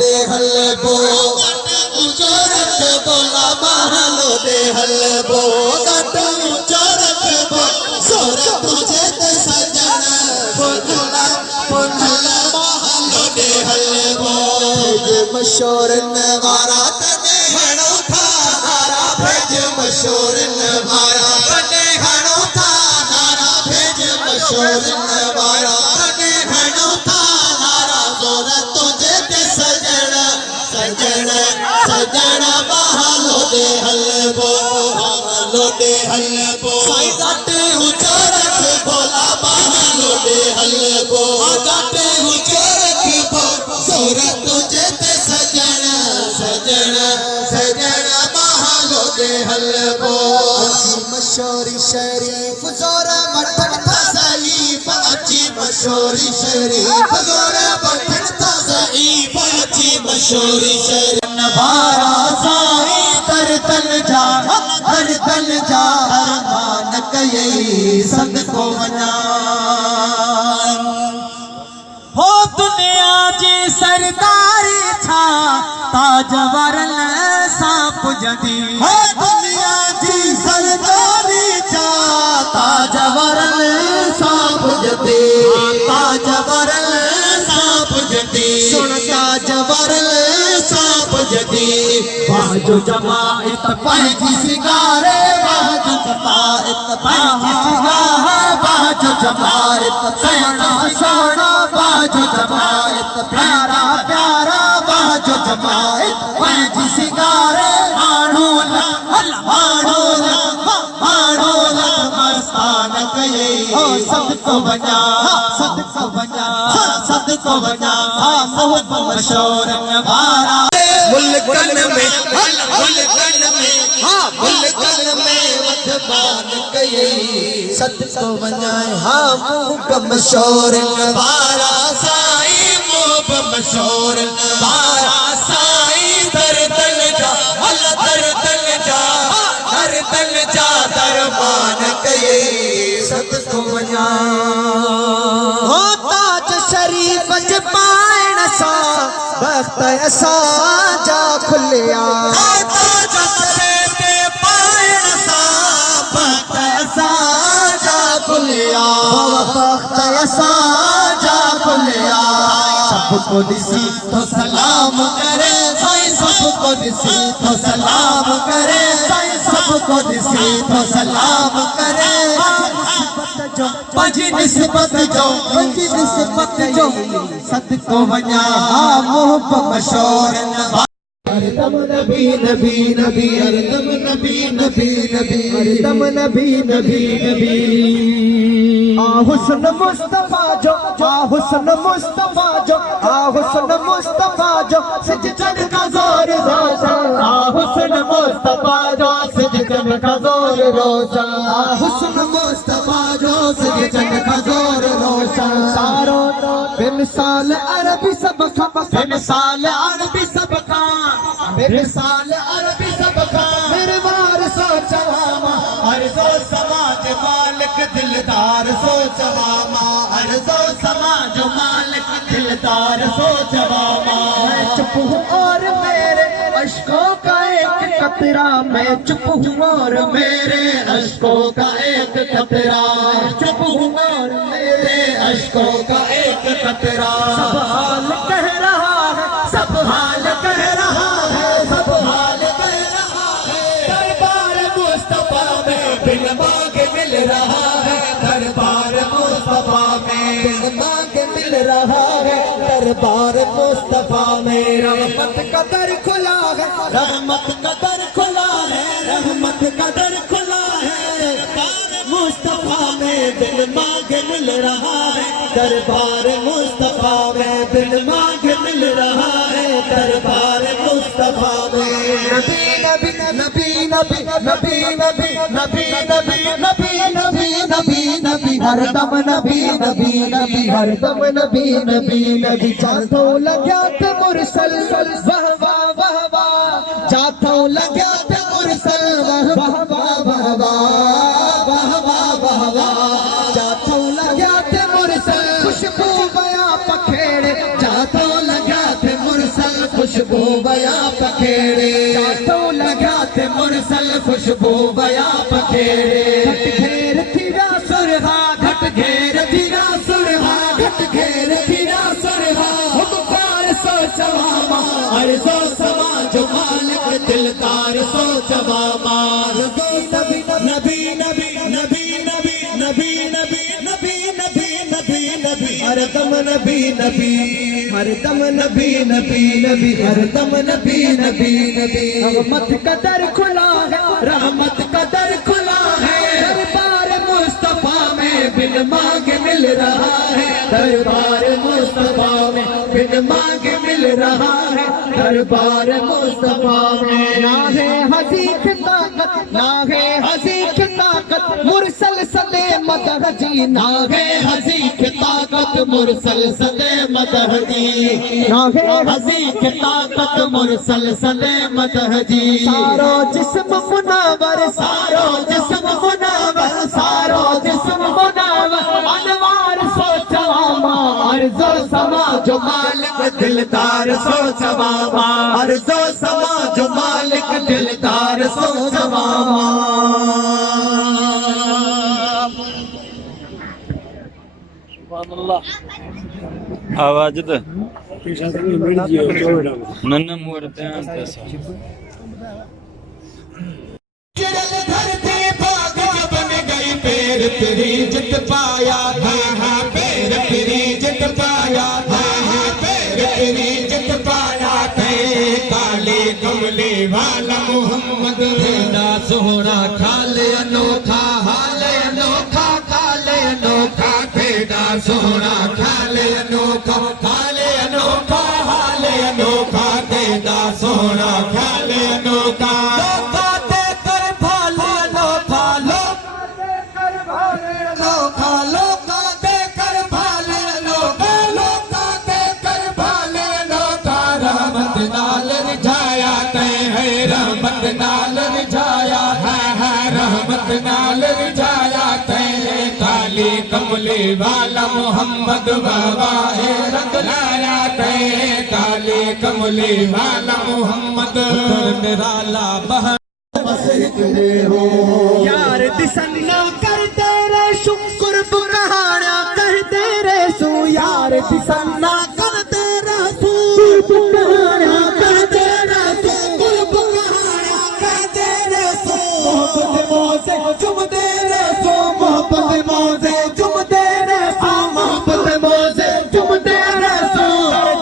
दे हलबो ऊंचो रखबो महलो दे हलबो काटो ऊंचो रखबो सोर तुझे ते सजन पुनला पुनला महलो दे हलबो भेज मशोर नवारा तने हणो था नारा भेज मशोर नवारा तने हणो था नारा भेज मशोर नवारा तने हणो था नारा सोर तुझे ते सजन सजन सजन महलो दे हलबो साईं गाटे ऊंचो रख बोला महलो दे हलबो गाटे ऊंचो रखबो सोर तुझे ते सजन सजन सजन महलो दे हलबो अच्छी मशोरी शरीफ जोर मठन था सईफ अच्छी मशोरी शरीफ जोर मठन था सईफ अच्छी मशोरी शरीफ नवारा साईं कर तन जा हर तन जा अरमान कये सद को वना हो दुनिया जी सरदारी छा ताज वरल सा पुजंदी हो दुनिया जी सरदारी छा ताज वरल सा पुजंदी ताज वरल सा पुजंदी सुन ताज वरल सा पुजंदी बाजो जमात पंहिंजी सिंगारे बाजो जमात पंहिंजी सिंगारे बाजो जमात सोना सोना बाजो जमात प्यारा प्यारा बाजो जमात पंहिंजी सिंगारे माण्हू मस्तान कये सदको वञा सदको वञा सदको वञा मोहब्बत मशोर नवारा मुल्कन में मुल्कन में वधबान कये सदको वञा मोहब्बत मशोर नवारा साईं मोहब्बत मशोर नवारा साईं दर दल जा हल दर दल जा हर दल जा दरबान कये सदको वञा हो ताज शरीफ ज पाइण सा बख्त असा जा खुलिया ताज शरीफ पाइण सा बख्त असा जा खुलिया बख्त असा जा खुलिया सबको दिसी तो सलाम करे साईं सबको दिसी तो सलाम करे साईं सबको दिसी तो सलाम करे पंहिंजी निस्बत जो सदको वञा मोहब्बत मशोर हरदम नबी नबी नबी हरदम नबी नबी नबी हरदम नबी नबी नबी आ हुस्न मुस्तफा जो आ हुस्न मुस्तफा जो आ हुस्न मुस्तफा जो सजदन का जोर रोशन आ हुस्न मुस्तफा जो सजदन का जोर रोशन आ हुस्न मुस्तफा जो सजदन का जोर रोशन सारो बेमिसाल अरबी सब खां बेमिसाल अरबी सब खां बेमिसाल अरबी सब खां मेरे वार सो चवामा अर्ज़ो समाज मालिक दिलदार सो चवामा अर्ज़ो समाज मालिक दिलदार सो चवामा मैं चुप हूँ और मेरे अश्कों का एक कतरा मैं चुप हूँ और मेरे अश्कों का एक कतरा चुप हूँ और मेरे अश्कों का एक कतरा सब हाल कह रहा है सब हाल कह रहा है सब हाल कह रहा है दरबार मुस्तफा में बिन मांगे मिल रहा है दरबार मुस्तफा में बिन मांगे मिल रहा है दरबार मुस्तफा में रहमत का दर खुला है रहमत का दर खुला है रहमत का दर खुला है दरबार मुस्तफा में बिन मांगे मिल रहा है दरबार मुस्तफा में बिन मांगे मिल रहा है दरबार मुस्तफा में नबी नबी नबी नबी नबी नबी नबी नबी नबी नबी नबी नबी हरदम नबी नबी नबी हरदम नबी नबी नबी जातो लग्या ते मुरसल वाह वाह वाह वाह जातो लग्या ते मुरसल वाह वाह वाह वाह वाह वाह वाह वाह जातो लग्या ते मुरसल खुशबू बया पखेड़े जातो लग्या ते मुरसल खुशबू बया पखेड़े चाटो लगा थे मुरसल खुशबू बया पखेड़े घेर थीरा सुरहा घट घेर थीरा सुरहा घट घेर थीरा सुरहा हुकार सो चवामा अर्जो समा जो मालिक दिलदार सो चवामा नबी नबी नबी नबी नबी नबी नबी नबी नबी नबी नबी हरदम नबी नबी हरदम नबी नबी नबी हरदम नबी नबी नबी रहमत का दर खुला है रहमत का दर खुला है दरबार मुस्तफा में बिन मांगे मिल रहा है दरबार मुस्तफा में बिन मांगे मिल रहा है दरबार मुस्तफा में ना है हसीख ताकत ना है हसीख ताकत मुरसल सदे मदह जी ना है हसीख ताकत मुरसल सदे मदह जी ना है हसीख ताकत मुरसल सदे मदह जी सारो जिस्म मुनावर सारो जिस्म मुनावर सारो जिस्म मुनावर अनवार सो चवामा अर्जो समा जो मालिक दिलदार सो चवामा अर्जो समा जो मालिक दिलदार सो चवामा आवाज तो नन्ना मूर्ते धरती भाग जब बन गई पैर तेरी जित पाया है पैर तेरी जित पाया है पैर तेरी जित पाया है काले कमले वाला मोहम्मद तेरा सोहरा खाले अनोखा हाले अनोखा काले अनोखा तेरा सोहरा खाले अनोखा हाले अनोखा तेरा सोहरा खाले अनोखा नाल रिझाया है रहमत नाल रिझाया तेरे काली कमली वाला मोहम्मद बाबा है रंग लाया तेरे काली कमली वाला मोहम्मद निराला बहन हो यार दिसन्ना कर तेरे शुक्र कहाना कर तेरे सु यार दिसन्ना कर तेरा सु कहाना कर तेरा मोहब्बत मोसे चुम दे रे सो मोहब्बत मोसे चुम दे रे सो मोहब्बत मोसे चुम दे रे सो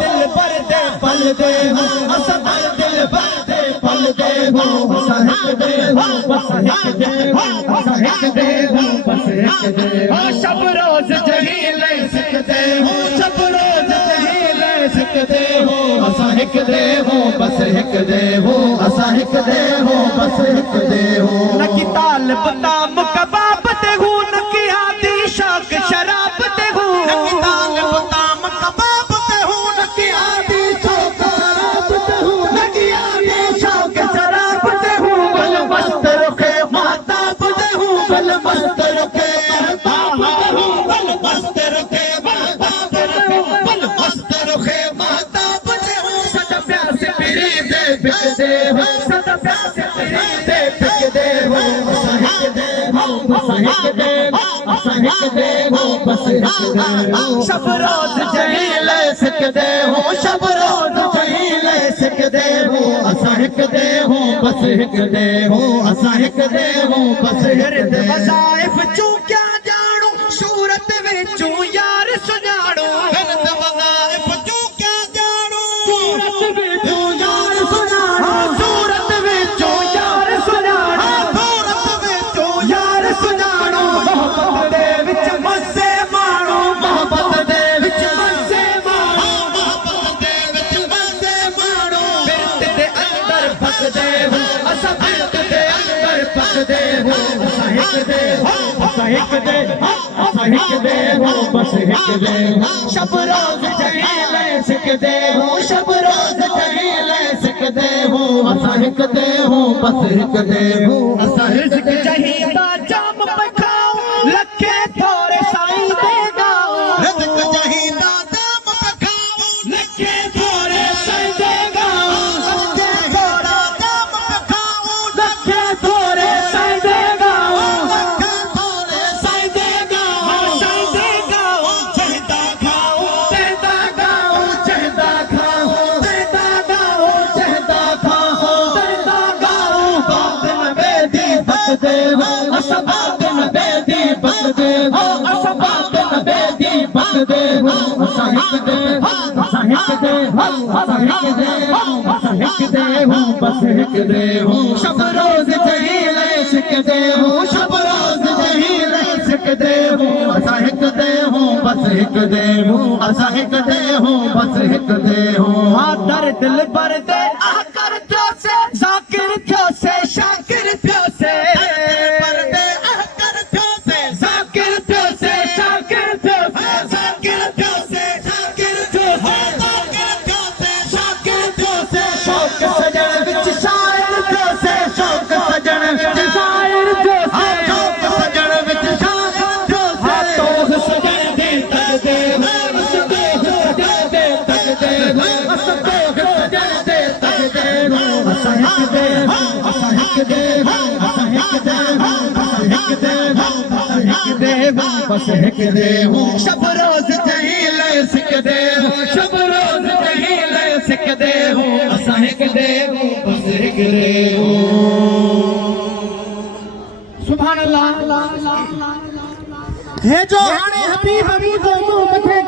दिल पर दे पल दे हो असा दिल पर दे पल दे हो असा हिक दे हो बस हिक दे हो असा हिक दे हो बस हिक दे हो सब रोज जही ले सकते हो सब रोज जही ले सकते हो असा हिक दे हो बस हिक दे हो असा हिक दे हो बस हिक दे हो न की ताल बताम कबाब ते हूं न की आदि शाक शराब ते हूं न की ताल बताम कबाब ते हूं न की आदि शाक शराब ते हूं न की आदि शाक शराब ते हूं बल मस्त रखे महताब ते हूं बल मस्त रखे महताब ते हूं बल मस्त रखे महताब ते हूं बल मस्त रखे महताब ते हूं सदा प्यास पीरी दे बिक दे हो सदा प्यास पीरी दे बिक दे हो शब रोज जही ले सकते हो शब रोज जही ले सकते हो असा हिक दे हो बस हिक दे हो असा हिक दे हो बस हिक दे वज़ाइफ चूं क्या जानो सूरत विचों यार सुञाणो वज़ाइफ चूं क्या जानो सूरत विचों यार सुञाणो सूरत विचों यार सुञाणो सूरत विचों यार सुञाणो मोहब्बत दे विच मसे माणो मोहब्बत दे विच मसे माणो मोहब्बत दे विच मसे माणो बिरत दे अंदर फसदे हो असा बिरत दे अंदर फसदे हो असा हिक दे हो असा हिक दे असा हिक दे हो बस हिक दे हो शब रोज जही ले सकदे हो शब रोज जही ले सकदे हो असा हिक दे हो बस हिक दे हो असा रिज़्क़ चाहिदा जाम पखाओ लखे थोड़े साईं दे गाओ रिज़्क़ चाहिदा जाम पखाओ लखे थोड़े साईं दे गाओ असबात नबे दी बकदे हो असबात नबे दी बकदे हो साहिक दे साहिक दे साहिक दे साहिक दे हो बस हिक दे हो शब रोज जहीले सिकदे हो शब रोज जहीले सिकदे हो साहिक दे हो बस हिक दे हो साहिक दे हो बस हिक दे हो दर दिल पर दे आ कर थियो से जाकिर थियो से शाकिर थियो से पर दे आ कर थियो से जाकिर थियो से शाकिर थियो से जाकिर थियो से शाकिर थियो से जाकिर थियो से शाकिर थियो से शौक सजन विच शायर थियो से शौक सजन विच शायर थियो से शौक सजन विच शायर थियो से तो सजन दे तक दे बस हिक दे हो शब रोज जहीले सिक दे हो शब रोज जहीले सिक दे हो असा हिक दे हो बस हिक दे हो सुभान अल्लाह हे जो हाणे हबीब अबू को मथे